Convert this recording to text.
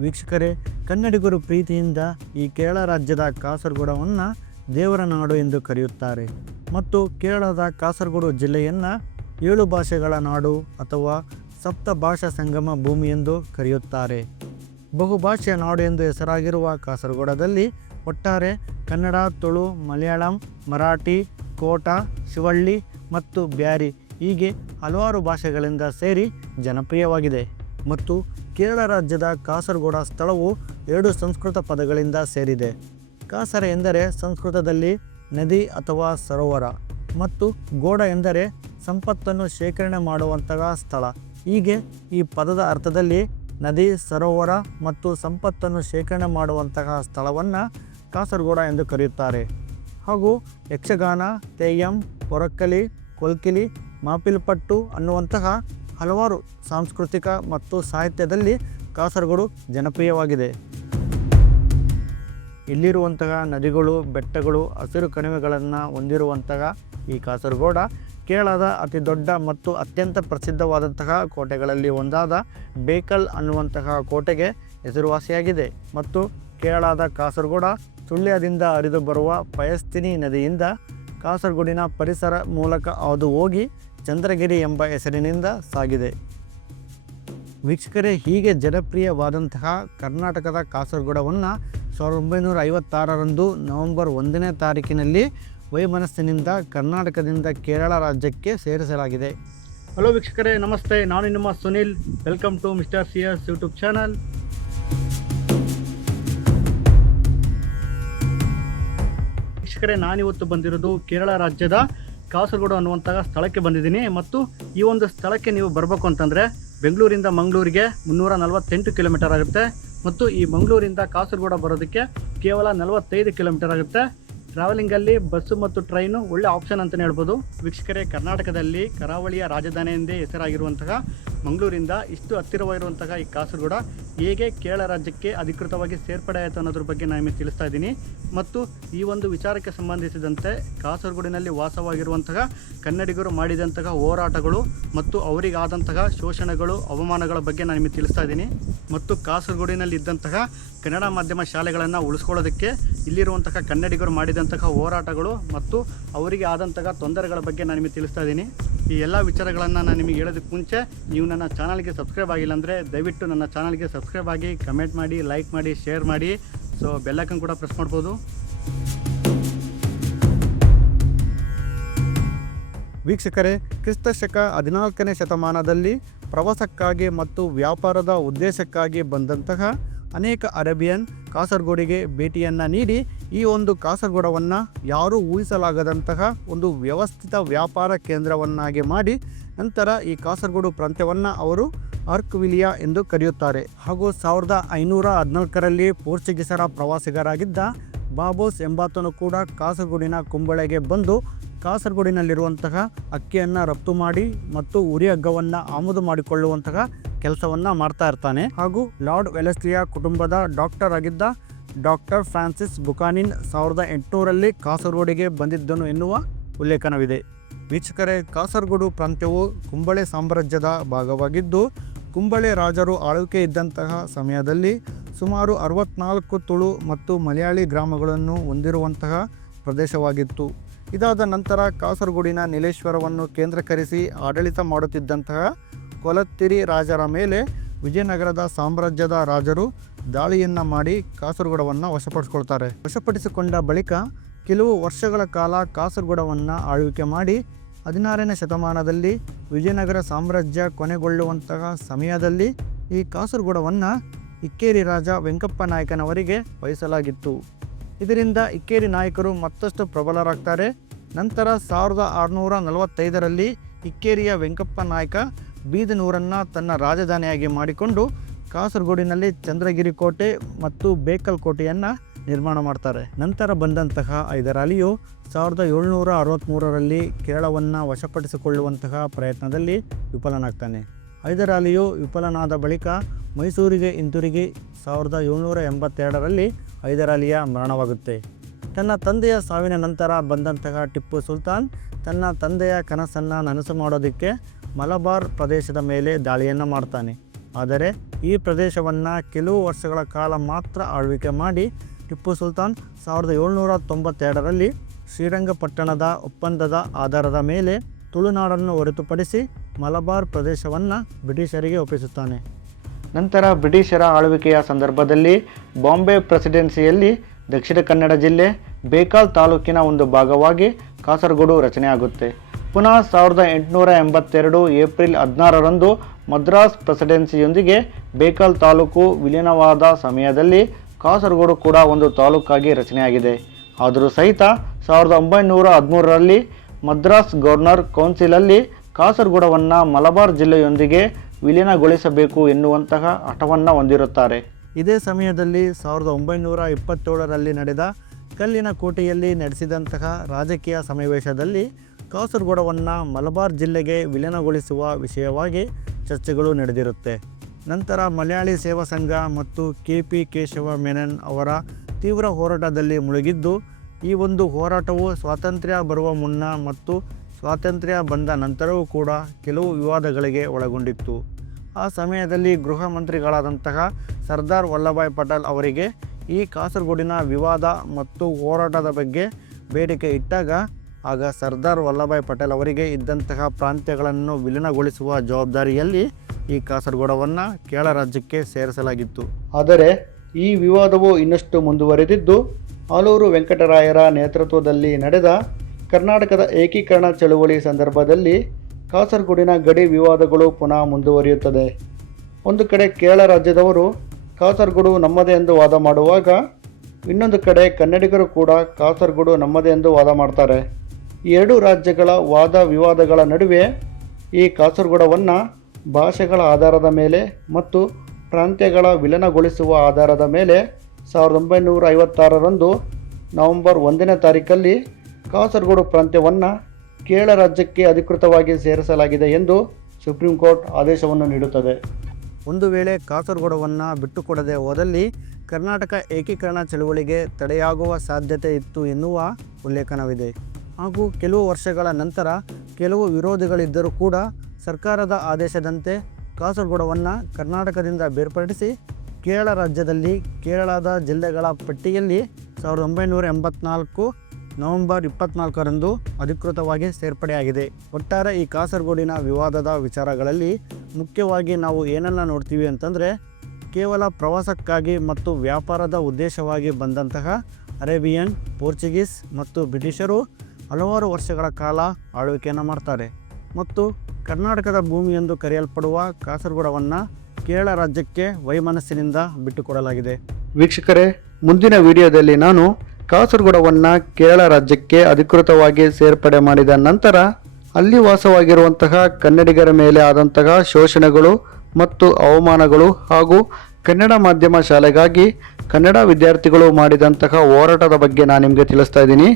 ವೀಕ್ಷಕರೇ, ಕನ್ನಡಿಗರು ಪ್ರೀತಿಯಿಂದ ಈ ಕೇರಳ ರಾಜ್ಯದ ಕಾಸರಗೋಡವನ್ನು ದೇವರ ನಾಡು ಎಂದು ಕರೆಯುತ್ತಾರೆ. ಮತ್ತು ಕೇರಳದ ಕಾಸರಗೋಡು ಜಿಲ್ಲೆಯನ್ನು ಏಳು ಭಾಷೆಗಳ ನಾಡು ಅಥವಾ ಸಪ್ತ ಭಾಷಾ ಸಂಗಮ ಭೂಮಿ ಎಂದು ಕರೆಯುತ್ತಾರೆ. ಬಹುಭಾಷೆಯ ನಾಡು ಎಂದು ಹೆಸರಾಗಿರುವ ಕಾಸರಗೋಡದಲ್ಲಿ ಒಟ್ಟಾರೆ ಕನ್ನಡ, ತುಳು, ಮಲಯಾಳಂ, ಮರಾಠಿ, ಕೋಟ, ಶಿವಳ್ಳಿ ಮತ್ತು ಬ್ಯಾರಿ ಹೀಗೆ ಹಲವಾರು ಭಾಷೆಗಳಿಂದ ಸೇರಿ ಜನಪ್ರಿಯವಾಗಿದೆ. ಮತ್ತು ಕೇರಳ ರಾಜ್ಯದ ಕಾಸರಗೋಡ ಸ್ಥಳವು ಎರಡು ಸಂಸ್ಕೃತ ಪದಗಳಿಂದ ಸೇರಿದೆ. ಕಾಸರ ಎಂದರೆ ಸಂಸ್ಕೃತದಲ್ಲಿ ನದಿ ಅಥವಾ ಸರೋವರ ಮತ್ತು ಗೋಡ ಎಂದರೆ ಸಂಪತ್ತನ್ನು ಶೇಖರಣೆ ಮಾಡುವಂತಹ ಸ್ಥಳ. ಹೀಗೆ ಈ ಪದದ ಅರ್ಥದಲ್ಲಿ ನದಿ, ಸರೋವರ ಮತ್ತು ಸಂಪತ್ತನ್ನು ಶೇಖರಣೆ ಮಾಡುವಂತಹ ಸ್ಥಳವನ್ನು ಕಾಸರಗೋಡ ಎಂದು ಕರೆಯುತ್ತಾರೆ. ಹಾಗೂ ಯಕ್ಷಗಾನ, ತೇಯಂ ಕೊರಕ್ಕಲಿ ಕೊಲ್ಕಿಲಿ, ಮಾಪಿಲ್ಪಟ್ಟು ಅನ್ನುವಂತಹ ಹಲವಾರು ಸಾಂಸ್ಕೃತಿಕ ಮತ್ತು ಸಾಹಿತ್ಯದಲ್ಲಿ ಕಾಸರಗೋಡು ಜನಪ್ರಿಯವಾಗಿದೆ. ಇಲ್ಲಿರುವಂತಹ ನದಿಗಳು, ಬೆಟ್ಟಗಳು, ಹಸಿರು ಕಣಿವೆಗಳನ್ನು ಹೊಂದಿರುವಂತಹ ಈ ಕಾಸರಗೋಡ ಕೇರಳದ ಅತಿ ದೊಡ್ಡ ಮತ್ತು ಅತ್ಯಂತ ಪ್ರಸಿದ್ಧವಾದಂತಹ ಕೋಟೆಗಳಲ್ಲಿ ಒಂದಾದ ಬೇಕಲ್ ಅನ್ನುವಂತಹ ಕೋಟೆಗೆ ಹೆಸರುವಾಸಿಯಾಗಿದೆ ಮತ್ತು ಕೇರಳದ ಕಾಸರಗೋಡ ಸುಳ್ಯದಿಂದ ಹರಿದು ಬರುವ ಪಯಸ್ತಿನಿ ನದಿಯಿಂದ ಕಾಸರಗೋಡಿನ ಪರಿಸರ ಮೂಲಕ ಹಾದು ಹೋಗಿ ಚಂದ್ರಗಿರಿ ಎಂಬ ಹೆಸರಿನಿಂದ ಸಾಗಿದೆ. ವೀಕ್ಷಕರೇ, ಹೀಗೆ ಜನಪ್ರಿಯವಾದಂತಹ ಕರ್ನಾಟಕದ ಕಾಸರಗೋಡವನ್ನು ಸಾವಿರದ ಒಂಬೈನೂರ ಐವತ್ತಾರರಂದು ನವೆಂಬರ್ ಒಂದನೇ ತಾರೀಕಿನಲ್ಲಿ ವೈಮನಸ್ಸಿನಿಂದ ಕರ್ನಾಟಕದಿಂದ ಕೇರಳ ರಾಜ್ಯಕ್ಕೆ ಸೇರಿಸಲಾಗಿದೆ. ಹಲೋ ವೀಕ್ಷಕರೇ, ನಮಸ್ತೆ. ನಾನು ನಿಮ್ಮ Sunil. Welcome to mister C S YouTube channel. ವೀಕ್ಷಕರೇ, ನಾನಿವತ್ತು ಬಂದಿರೋದು ಕೇರಳ ರಾಜ್ಯದ ಕಾಸರಗೋಡು ಅನ್ನುವಂತಹ ಸ್ಥಳಕ್ಕೆ ಬಂದಿದ್ದೀನಿ. ಮತ್ತು ಈ ಒಂದು ಸ್ಥಳಕ್ಕೆ ನೀವು ಬರಬೇಕು ಅಂತಂದರೆ ಬೆಂಗಳೂರಿಂದ ಮಂಗಳೂರಿಗೆ ಮುನ್ನೂರ ನಲವತ್ತೆಂಟು ಕಿಲೋಮೀಟರ್ ಆಗುತ್ತೆ. ಮತ್ತು ಈ ಮಂಗಳೂರಿಂದ ಕಾಸರಗೋಡ ಬರೋದಕ್ಕೆ ಕೇವಲ ನಲವತ್ತೈದು ಕಿಲೋಮೀಟರ್ ಆಗುತ್ತೆ. ಟ್ರಾವೆಲಿಂಗಲ್ಲಿ ಬಸ್ಸು ಮತ್ತು ಟ್ರೈನು ಒಳ್ಳೆ ಆಪ್ಷನ್ ಅಂತಲೇ ಹೇಳ್ಬೋದು. ವೀಕ್ಷಕರೇ, ಕರ್ನಾಟಕದಲ್ಲಿ ಕರಾವಳಿಯ ರಾಜಧಾನಿ ಎಂದೇ ಹೆಸರಾಗಿರುವಂತಹ ಮಂಗಳೂರಿಂದ ಇಷ್ಟು ಹತ್ತಿರವಾಗಿರುವಂತಹ ಈ ಕಾಸರಗೋಡ ಹೇಗೆ ಕೇರಳ ರಾಜ್ಯಕ್ಕೆ ಅಧಿಕೃತವಾಗಿ ಸೇರ್ಪಡೆ ಆಯಿತು ಅನ್ನೋದ್ರ ಬಗ್ಗೆ ನಾನು ನಿಮಗೆ ತಿಳಿಸ್ತಾ ಇದ್ದೀನಿ. ಮತ್ತು ಈ ಒಂದು ವಿಚಾರಕ್ಕೆ ಸಂಬಂಧಿಸಿದಂತೆ ಕಾಸರಗೋಡಿನಲ್ಲಿ ವಾಸವಾಗಿರುವಂತಹ ಕನ್ನಡಿಗರು ಮಾಡಿದಂತಹ ಹೋರಾಟಗಳು ಮತ್ತು ಅವರಿಗಾದಂತಹ ಶೋಷಣೆಗಳು, ಅವಮಾನಗಳ ಬಗ್ಗೆ ನಾನು ನಿಮಗೆ ತಿಳಿಸ್ತಾ ಇದ್ದೀನಿ. ಮತ್ತು ಕಾಸರಗೋಡಿನಲ್ಲಿ ಇದ್ದಂತಹ ಕನ್ನಡ ಮಾಧ್ಯಮ ಶಾಲೆಗಳನ್ನು ಉಳಿಸ್ಕೊಳ್ಳೋದಕ್ಕೆ ಇಲ್ಲಿರುವಂತಹ ಕನ್ನಡಿಗರು ಮಾಡಿದಂತಹ ಹೋರಾಟಗಳು ಮತ್ತು ಅವರಿಗೆ ಆದಂತಹ ತೊಂದರೆಗಳ ಬಗ್ಗೆ ನಾನು ನಿಮಗೆ ತಿಳಿಸ್ತಾ ಇದ್ದೀನಿ. ಈ ಎಲ್ಲ ವಿಚಾರಗಳನ್ನು ನಾನು ನಿಮಗೆ ಹೇಳೋದಕ್ಕೆ ಮುಂಚೆ ನೀವು ನನ್ನ ಚಾನಲ್ಗೆ ಸಬ್ಸ್ಕ್ರೈಬ್ ಆಗಿಲ್ಲ ಅಂದರೆ ದಯವಿಟ್ಟು ನನ್ನ ಚಾನಲ್ಗೆ ಸಬ್ಸ್ಕ್ರೈಬ್ ಆಗಿ ಕಮೆಂಟ್ ಮಾಡಿ ಲೈಕ್ ಮಾಡಿ ಶೇರ್ ಮಾಡಿ. ಸೊ ಬೆಲ್ಲೈಕನ್ ಕೂಡ ಪ್ರೆಸ್ ಮಾಡ್ಬೋದು. ವೀಕ್ಷಕರೇ ಕ್ರಿಸ್ತ ಶಕ ಹದಿನಾಲ್ಕನೇ ಶತಮಾನದಲ್ಲಿ ಪ್ರವಾಸಕ್ಕಾಗಿ ಮತ್ತು ವ್ಯಾಪಾರದ ಉದ್ದೇಶಕ್ಕಾಗಿ ಬಂದಂತಹ ಅನೇಕ ಅರೇಬಿಯನ್ ಕಾಸರಗೋಡಿಗೆ ಭೇಟಿಯನ್ನು ನೀಡಿ, ಈ ಒಂದು ಕಾಸರಗೋಡವನ್ನು ಯಾರೂ ಊಹಿಸಲಾಗದಂತಹ ಒಂದು ವ್ಯವಸ್ಥಿತ ವ್ಯಾಪಾರ ಕೇಂದ್ರವನ್ನಾಗಿ ಮಾಡಿ, ನಂತರ ಈ ಕಾಸರಗೋಡು ಪ್ರಾಂತ್ಯವನ್ನು ಅವರು ಆರ್ಕ್ವಿಲಿಯಾ ಎಂದು ಕರೆಯುತ್ತಾರೆ. ಹಾಗೂ ಸಾವಿರದ ಐನೂರ ಹದಿನಾಲ್ಕರಲ್ಲಿ ಪೋರ್ಚುಗೀಸರ ಪ್ರವಾಸಿಗರಾಗಿದ್ದ ಬಾಬೋಸ್ ಎಂಬಾತನು ಕೂಡ ಕಾಸರಗೋಡಿನ ಕುಂಬಳೆಗೆ ಬಂದು ಕಾಸರಗೋಡಿನಲ್ಲಿರುವಂತಹ ಅಕ್ಕಿಯನ್ನು ರಫ್ತು ಮಾಡಿ ಮತ್ತು ಉರಿ ಹಗ್ಗವನ್ನು ಆಮದು ಮಾಡಿಕೊಳ್ಳುವಂತಹ ಕೆಲಸವನ್ನು ಮಾಡ್ತಾ ಇರ್ತಾನೆ. ಹಾಗೂ ಲಾರ್ಡ್ ವೆಲೆಸ್ಲಿಯಾ ಕುಟುಂಬದ ಡಾಕ್ಟರ್ ಆಗಿದ್ದ ಡಾಕ್ಟರ್ ಫ್ರಾನ್ಸಿಸ್ ಬುಕಾನಿನ್ ಸಾವಿರದ ಎಂಟುನೂರಲ್ಲಿ ಕಾಸರಗೋಡಿಗೆ ಬಂದಿದ್ದನು ಎನ್ನುವ ಉಲ್ಲೇಖನವಿದೆ. ವೀಕ್ಷಕರೇ, ಕಾಸರಗೋಡು ಪ್ರಾಂತ್ಯವು ಕುಂಬಳೆ ಸಾಮ್ರಾಜ್ಯದ ಭಾಗವಾಗಿದ್ದು ಕುಂಬಳೆ ರಾಜರು ಆಳ್ವಿಕೆ ಇದ್ದಂತಹ ಸಮಯದಲ್ಲಿ ಸುಮಾರು ಅರವತ್ನಾಲ್ಕು ತುಳು ಮತ್ತು ಮಲಯಾಳಿ ಗ್ರಾಮಗಳನ್ನು ಹೊಂದಿರುವಂತಹ ಪ್ರದೇಶವಾಗಿತ್ತು. ಇದಾದ ನಂತರ ಕಾಸರಗೋಡಿನ ನೀಲೇಶ್ವರವನ್ನು ಕೇಂದ್ರೀಕರಿಸಿ ಆಡಳಿತ ಮಾಡುತ್ತಿದ್ದಂತಹ ಕೊಲತ್ತಿರಿ ರಾಜರ ಮೇಲೆ ವಿಜಯನಗರದ ಸಾಮ್ರಾಜ್ಯದ ರಾಜರು ದಾಳಿಯನ್ನು ಮಾಡಿ ಕಾಸರಗೋಡವನ್ನು ವಶಪಡಿಸಿಕೊಳ್ತಾರೆ. ವಶಪಡಿಸಿಕೊಂಡ ಬಳಿಕ ಕೆಲವು ವರ್ಷಗಳ ಕಾಲ ಕಾಸರಗೋಡವನ್ನು ಆಳ್ವಿಕೆ ಮಾಡಿ ಹದಿನಾರನೇ ಶತಮಾನದಲ್ಲಿ ವಿಜಯನಗರ ಸಾಮ್ರಾಜ್ಯ ಕೊನೆಗೊಳ್ಳುವಂತಹ ಸಮಯದಲ್ಲಿ ಈ ಕಾಸರಗೋಡವನ್ನು ಇಕ್ಕೇರಿ ರಾಜ ವೆಂಕಪ್ಪ ನಾಯಕನವರಿಗೆ ವಹಿಸಲಾಗಿತ್ತು. ಇದರಿಂದ ಇಕ್ಕೇರಿ ನಾಯಕರು ಮತ್ತಷ್ಟು ಪ್ರಬಲರಾಗ್ತಾರೆ. ನಂತರ ಸಾವಿರದ ಆರುನೂರ ನಲವತ್ತೈದರಲ್ಲಿ ಇಕ್ಕೇರಿಯ ವೆಂಕಪ್ಪ ನಾಯಕ ಬೀದನೂರನ್ನು ತನ್ನ ರಾಜಧಾನಿಯಾಗಿ ಮಾಡಿಕೊಂಡು ಕಾಸರಗೋಡಿನಲ್ಲಿ ಚಂದ್ರಗಿರಿ ಕೋಟೆ ಮತ್ತು ಬೇಕಲ್ ಕೋಟೆಯನ್ನು ನಿರ್ಮಾಣ ಮಾಡ್ತಾರೆ. ನಂತರ ಬಂದಂತಹ ಹೈದರಾಲಿಯು ಸಾವಿರದ ಏಳ್ನೂರ ಅರವತ್ತ್ಮೂರರಲ್ಲಿ ಕೇರಳವನ್ನು ವಶಪಡಿಸಿಕೊಳ್ಳುವಂತಹ ಪ್ರಯತ್ನದಲ್ಲಿ ವಿಫಲನಾಗ್ತಾನೆ. ಹೈದರಾಲಿಯು ವಿಫಲನಾದ ಬಳಿಕ ಮೈಸೂರಿಗೆ ಹಿಂತಿರುಗಿ ಸಾವಿರದ ಏಳ್ನೂರ ಎಂಬತ್ತೆರಡರಲ್ಲಿ ಹೈದರಾಲಿಯ ಮರಣವಾಗುತ್ತೆ. ತನ್ನ ತಂದೆಯ ಸಾವಿನ ನಂತರ ಬಂದಂತಹ ಟಿಪ್ಪು ಸುಲ್ತಾನ್ ತನ್ನ ತಂದೆಯ ಕನಸನ್ನು ನನಸು ಮಾಡೋದಕ್ಕೆ ಮಲಬಾರ್ ಪ್ರದೇಶದ ಮೇಲೆ ದಾಳಿಯನ್ನು ಮಾಡ್ತಾನೆ. ಆದರೆ ಈ ಪ್ರದೇಶವನ್ನು ಕೆಲವು ವರ್ಷಗಳ ಕಾಲ ಮಾತ್ರ ಆಳ್ವಿಕೆ ಮಾಡಿ ಟಿಪ್ಪು ಸುಲ್ತಾನ್ ಸಾವಿರದ ಏಳ್ನೂರ ತೊಂಬತ್ತೆರಡರಲ್ಲಿ ಶ್ರೀರಂಗಪಟ್ಟಣದ ಒಪ್ಪಂದದ ಆಧಾರದ ಮೇಲೆ ತುಳುನಾಡನ್ನು ಹೊರತುಪಡಿಸಿ ಮಲಬಾರ್ ಪ್ರದೇಶವನ್ನು ಬ್ರಿಟಿಷರಿಗೆ ಒಪ್ಪಿಸುತ್ತಾನೆ. ನಂತರ ಬ್ರಿಟಿಷರ ಆಳ್ವಿಕೆಯ ಸಂದರ್ಭದಲ್ಲಿ ಬಾಂಬೆ ಪ್ರೆಸಿಡೆನ್ಸಿಯಲ್ಲಿ ದಕ್ಷಿಣ ಕನ್ನಡ ಜಿಲ್ಲೆ ಬೇಕಾಲ್ ತಾಲೂಕಿನ ಒಂದು ಭಾಗವಾಗಿ ಕಾಸರಗೋಡು ರಚನೆಯಾಗುತ್ತೆ. ಪುನಃ ಸಾವಿರದ ಎಂಟುನೂರ ಎಂಬತ್ತೆರಡು ಏಪ್ರಿಲ್ ಹದಿನಾರರಂದು ಮದ್ರಾಸ್ ಪ್ರೆಸಿಡೆನ್ಸಿಯೊಂದಿಗೆ ಬೇಕಲ್ ತಾಲೂಕು ವಿಲೀನವಾದ ಸಮಯದಲ್ಲಿ ಕಾಸರಗೋಡು ಕೂಡ ಒಂದು ತಾಲೂಕಾಗಿ ರಚನೆಯಾಗಿದೆ. ಆದರೂ ಸಹಿತ ಸಾವಿರದ ಒಂಬೈನೂರ ಹದಿಮೂರರಲ್ಲಿ ಮದ್ರಾಸ್ ಗವರ್ನರ್ ಕೌನ್ಸಿಲಲ್ಲಿ ಕಾಸರಗೋಡವನ್ನು ಮಲಬಾರ್ ಜಿಲ್ಲೆಯೊಂದಿಗೆ ವಿಲೀನಗೊಳಿಸಬೇಕು ಎನ್ನುವಂತಹ ಹಠವನ್ನು ಹೊಂದಿರುತ್ತಾರೆ. ಇದೇ ಸಮಯದಲ್ಲಿ ಸಾವಿರದ ಒಂಬೈನೂರ ಇಪ್ಪತ್ತೇಳರಲ್ಲಿ ನಡೆದ ಕಲ್ಲಿನ ಕೋಟೆಯಲ್ಲಿ ನಡೆಸಿದಂತಹ ರಾಜಕೀಯ ಸಮಾವೇಶದಲ್ಲಿ ಕಾಸರಗೋಡವನ್ನು ಮಲಬಾರ್ ಜಿಲ್ಲೆಗೆ ವಿಲೀನಗೊಳಿಸುವ ವಿಷಯವಾಗಿ ಚರ್ಚೆಗಳು ನಡೆದಿರುತ್ತೆ. ನಂತರ ಮಲಯಾಳಿ ಸೇವಾ ಸಂಘ ಮತ್ತು ಕೆ ಪಿ ಕೇಶವ ಮೆನನ್ ಅವರ ತೀವ್ರ ಹೋರಾಟದಲ್ಲಿ ಮುಳುಗಿದ್ದು, ಈ ಒಂದು ಹೋರಾಟವು ಸ್ವಾತಂತ್ರ್ಯ ಬರುವ ಮುನ್ನ ಮತ್ತು ಸ್ವಾತಂತ್ರ್ಯ ಬಂದ ನಂತರವೂ ಕೂಡ ಕೆಲವು ವಿವಾದಗಳಿಗೆ ಒಳಗೊಂಡಿತ್ತು. ಆ ಸಮಯದಲ್ಲಿ ಗೃಹ ಮಂತ್ರಿಗಳಾದಂತಹ ಸರ್ದಾರ್ ವಲ್ಲಭಾಯ್ ಪಟೇಲ್ ಅವರಿಗೆ ಈ ಕಾಸರಗೋಡಿನ ವಿವಾದ ಮತ್ತು ಹೋರಾಟದ ಬಗ್ಗೆ ಬೇಡಿಕೆ ಇಟ್ಟಾಗ, ಆಗ ಸರ್ದಾರ್ ವಲ್ಲಭಾಯ್ ಪಟೇಲ್ ಅವರಿಗೆ ಇದ್ದಂತಹ ಪ್ರಾಂತ್ಯಗಳನ್ನು ವಿಲೀನಗೊಳಿಸುವ ಜವಾಬ್ದಾರಿಯಲ್ಲಿ ಈ ಕಾಸರಗೋಡವನ್ನು ಕೇರಳ ರಾಜ್ಯಕ್ಕೆ ಸೇರಿಸಲಾಗಿತ್ತು. ಆದರೆ ಈ ವಿವಾದವು ಇನ್ನಷ್ಟು ಮುಂದುವರೆದಿದ್ದು, ಆಲೂರು ವೆಂಕಟರಾಯರ ನೇತೃತ್ವದಲ್ಲಿ ನಡೆದ ಕರ್ನಾಟಕದ ಏಕೀಕರಣ ಚಳುವಳಿ ಸಂದರ್ಭದಲ್ಲಿ ಕಾಸರಗೋಡಿನ ಗಡಿ ವಿವಾದಗಳು ಪುನಃ ಮುಂದುವರಿಯುತ್ತದೆ. ಒಂದು ಕಡೆ ಕೇರಳ ರಾಜ್ಯದವರು ಕಾಸರಗೋಡು ನಮ್ಮದೇ ಎಂದು ವಾದ ಮಾಡುವಾಗ, ಇನ್ನೊಂದು ಕಡೆ ಕನ್ನಡಿಗರು ಕೂಡ ಕಾಸರಗೋಡು ನಮ್ಮದೇ ಎಂದು ವಾದ ಮಾಡ್ತಾರೆ. ಎರಡು ರಾಜ್ಯಗಳ ವಾದ ವಿವಾದಗಳ ನಡುವೆ ಈ ಕಾಸರಗೋಡವನ್ನು ಭಾಷೆಗಳ ಆಧಾರದ ಮೇಲೆ ಮತ್ತು ಪ್ರಾಂತ್ಯಗಳ ವಿಲೀನಗೊಳಿಸುವ ಆಧಾರದ ಮೇಲೆ ಸಾವಿರದ ಒಂಬೈನೂರ ಐವತ್ತಾರರಂದು ನವೆಂಬರ್ ಒಂದನೇ ತಾರೀಕಲ್ಲಿ ಕಾಸರಗೋಡು ಪ್ರಾಂತ್ಯವನ್ನು ಕೇರಳ ರಾಜ್ಯಕ್ಕೆ ಅಧಿಕೃತವಾಗಿ ಸೇರಿಸಲಾಗಿದೆ ಎಂದು ಸುಪ್ರೀಂ ಕೋರ್ಟ್ ಆದೇಶವನ್ನು ನೀಡುತ್ತದೆ. ಒಂದು ವೇಳೆ ಕಾಸರಗೋಡವನ್ನು ಬಿಟ್ಟುಕೊಡದೆ ಹೋದಲ್ಲಿ ಕರ್ನಾಟಕ ಏಕೀಕರಣ ಚಳುವಳಿಗೆ ತಡೆಯಾಗುವ ಸಾಧ್ಯತೆ ಇತ್ತು ಎನ್ನುವ ಉಲ್ಲೇಖನವಿದೆ. ಹಾಗೂ ಕೆಲವು ವರ್ಷಗಳ ನಂತರ ಕೆಲವು ವಿರೋಧಿಗಳಿದ್ದರೂ ಕೂಡ ಸರ್ಕಾರದ ಆದೇಶದಂತೆ ಕಾಸರಗೋಡವನ್ನು ಕರ್ನಾಟಕದಿಂದ ಬೇರ್ಪಡಿಸಿ ಕೇರಳ ರಾಜ್ಯದಲ್ಲಿ ಕೇರಳದ ಜಿಲ್ಲೆಗಳ ಪಟ್ಟಿಯಲ್ಲಿ ಸಾವಿರದ ಒಂಬೈನೂರ ಎಂಬತ್ನಾಲ್ಕು ನವೆಂಬರ್ ಇಪ್ಪತ್ನಾಲ್ಕರಂದು ಅಧಿಕೃತವಾಗಿ ಸೇರ್ಪಡೆಯಾಗಿದೆ. ಒಟ್ಟಾರೆ ಈ ಕಾಸರಗೋಡಿನ ವಿವಾದದ ವಿಚಾರಗಳಲ್ಲಿ ಮುಖ್ಯವಾಗಿ ನಾವು ಏನನ್ನು ನೋಡ್ತೀವಿ ಅಂತಂದರೆ, ಕೇವಲ ಪ್ರವಾಸಕ್ಕಾಗಿ ಮತ್ತು ವ್ಯಾಪಾರದ ಉದ್ದೇಶವಾಗಿ ಬಂದಂತಹ ಅರೇಬಿಯನ್, ಪೋರ್ಚುಗೀಸ್ ಮತ್ತು ಬ್ರಿಟಿಷರು ಹಲವಾರು ವರ್ಷಗಳ ಕಾಲ ಆಳ್ವಿಕೆಯನ್ನು ಮಾಡ್ತಾರೆ. ಮತ್ತು ಕರ್ನಾಟಕದ ಭೂಮಿ ಎಂದು ಕರೆಯಲ್ಪಡುವ ಕಾಸರಗೋಡವನ್ನು ಕೇರಳ ರಾಜ್ಯಕ್ಕೆ ವೈಮನಸ್ಸಿನಿಂದ ಬಿಟ್ಟುಕೊಡಲಾಗಿದೆ. ವೀಕ್ಷಕರೇ, ಮುಂದಿನ ವಿಡಿಯೋದಲ್ಲಿ ನಾನು ಕಾಸರಗೋಡವನ್ನು ಕೇರಳ ರಾಜ್ಯಕ್ಕೆ ಅಧಿಕೃತವಾಗಿ ಸೇರ್ಪಡೆ ಮಾಡಿದ ನಂತರ ಅಲ್ಲಿ ವಾಸವಾಗಿರುವಂತಹ ಕನ್ನಡಿಗರ ಮೇಲೆ ಆದಂತಹ ಶೋಷಣೆಗಳು ಮತ್ತು ಅವಮಾನಗಳು ಹಾಗೂ ಕನ್ನಡ ಮಾಧ್ಯಮ ಶಾಲೆಗಾಗಿ ಕನ್ನಡ ವಿದ್ಯಾರ್ಥಿಗಳು ಮಾಡಿದಂತಹ ಹೋರಾಟದ ಬಗ್ಗೆ ನಾನು ನಿಮಗೆ ತಿಳಿಸ್ತಾ ಇದ್ದೀನಿ.